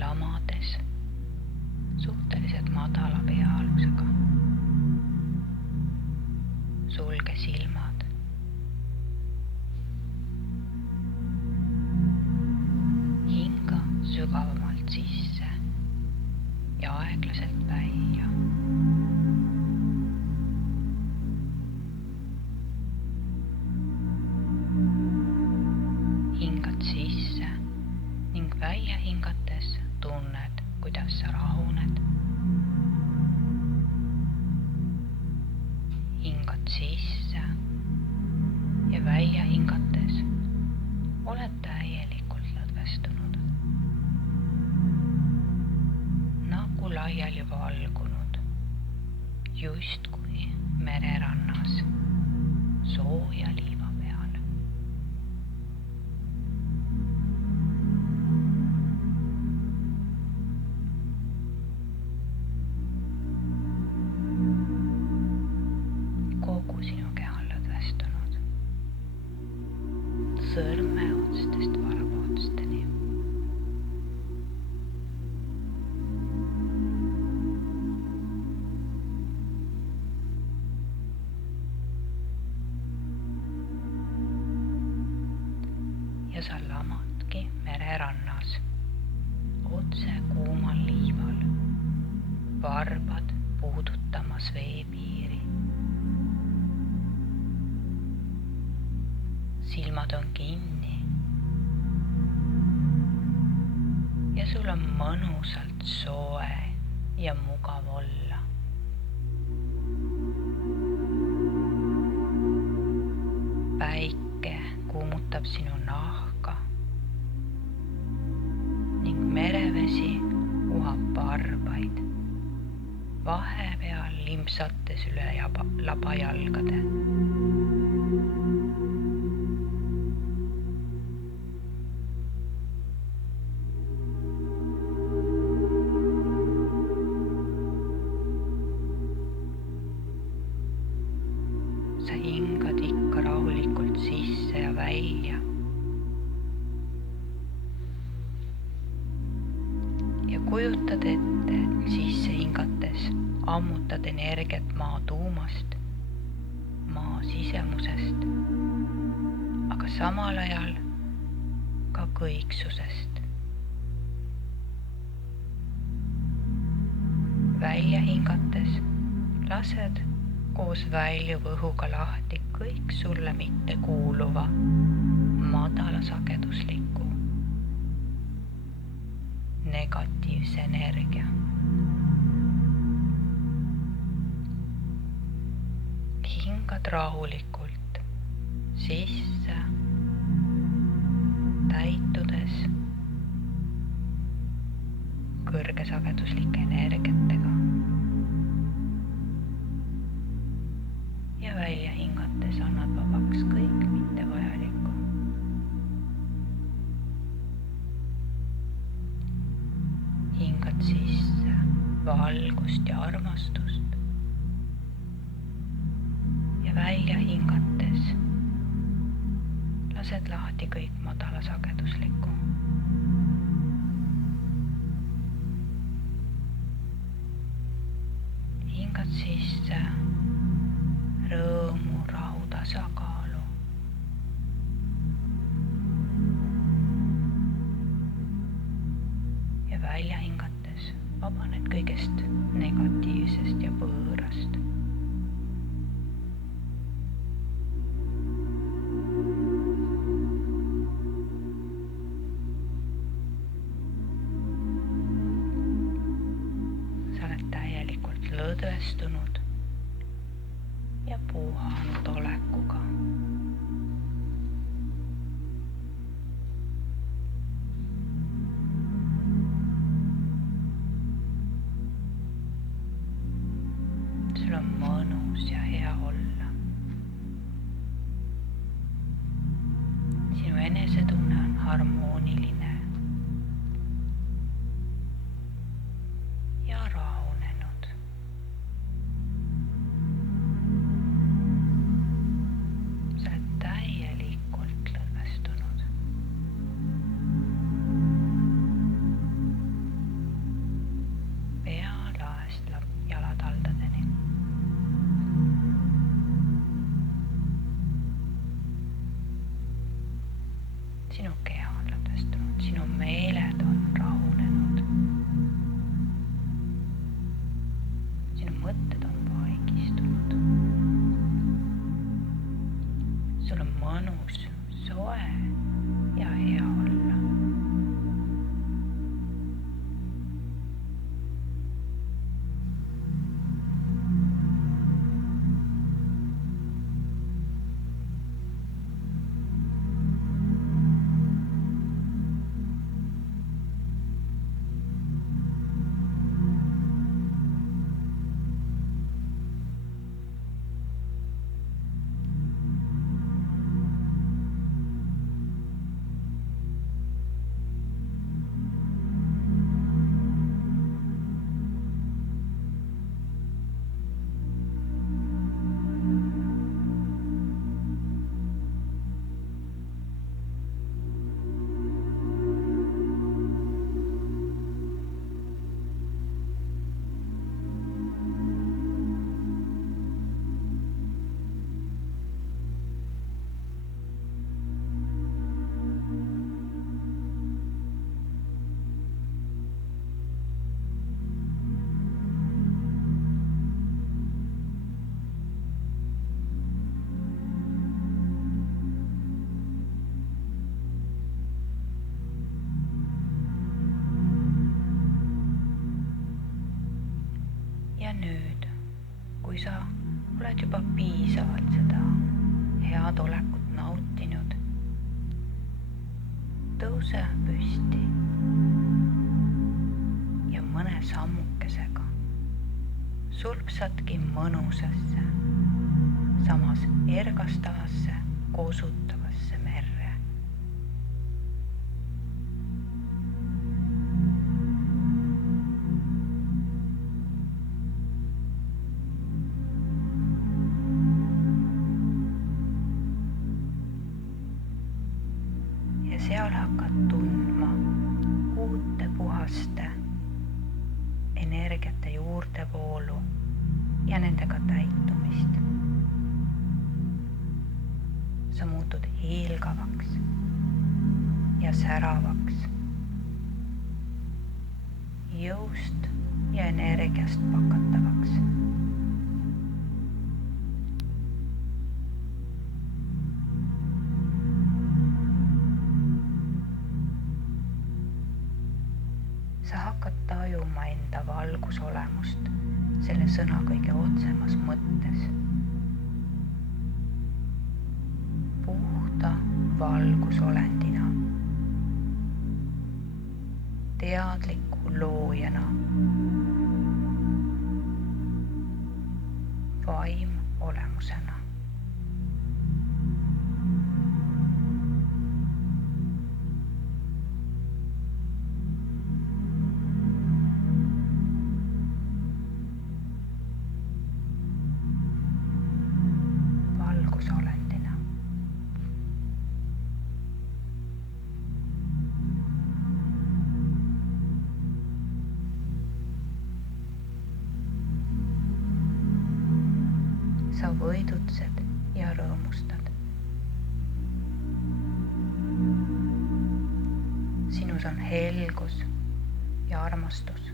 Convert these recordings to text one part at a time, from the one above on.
lamades, suhteliselt madala peaalusega. Sulge silmad. Hinga sügavamalt sisse ja aeglaselt välja. Hingad sisse ning välja hingates tunned, kuidas sa rahuned. Hingad sisse ja välja hingates oled täielikult lõdvestunud. Nagu laiali valgunud, justkui mererannas sooja liiva peal. Kogu sinu keha on lõdvestunud, sõrmeotstest varbaotsteni. Ja sa lamadki mererannas, otse kuumal liival, varbad puudutamas veepiiri. Silmad on kinni ja sul on mõnusalt soe ja mugav olla. Päike kuumutab sinu nahka ning merevesi uhab varbaid, vahepeal limpsates üle labajalgade. Sa hingad ikka rahulikult sisse ja välja. Ja kujutad ette, et sisse hingates ammutad energiat maa tuumast, maa sisemusest, aga samal ajal ka kõiksusest. Välja hingates lased koos väljuv õhuga lahti kõik sulle mitte kuuluva, madala sagedusliku, negatiivse energia. Hingad rahulikult sisse, täitudes kõrgesageduslike energiatega. Ja välja hingates annad vabaks kõik mittevajalikku. Hingad sisse valgust ja armastust ja välja hingates lased lahti kõik madala sageduslikku. Hingad sisse rõõmu, rahu, tasakaalu. Ja välja hingates vabaned kõigest negatiivsest ja võõrast. Sa oled täielikult lõdvestunud ja puhanud olekuga. Sul on mõnus ja hea olla. Sinu enesetunne on harmooniline ja rahunenud. mõtted on vaigistunud. sul on mõnus, soe ja hea olla. Ja nüüd, kui sa oled juba piisavalt seda head olekut nautinud, tõuse püsti ja mõne sammukesega sulpsadki mõnusasse, samas ergastavasse, kosutavasse merre. Seal hakkad tundma uute puhaste energiate juurdevoolu ja nendega täitumist. Sa muutud hiilgavaks ja säravaks, jõust ja energiast pakatavaks. Sa hakkad tajuma enda valgusolemust selle sõna kõige otsemas mõttes. Puhta valgusolendina, teadliku loojana, vaim olemusena. Valgusolendina. Sa võidutsed ja rõõmustad. Sinus on helgus ja armastus.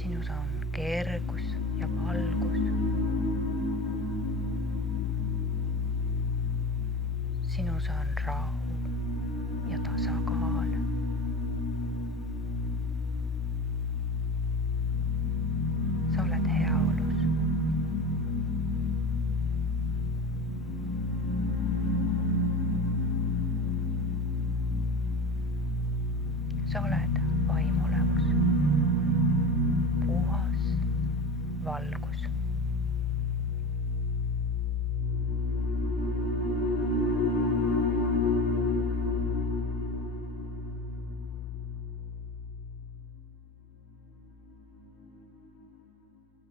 Sinus on kergus ja valgus. Sinus on rahu ja tasakaal. Sa oled heaolus. Sa oled vaimuolemus, puhas valgus.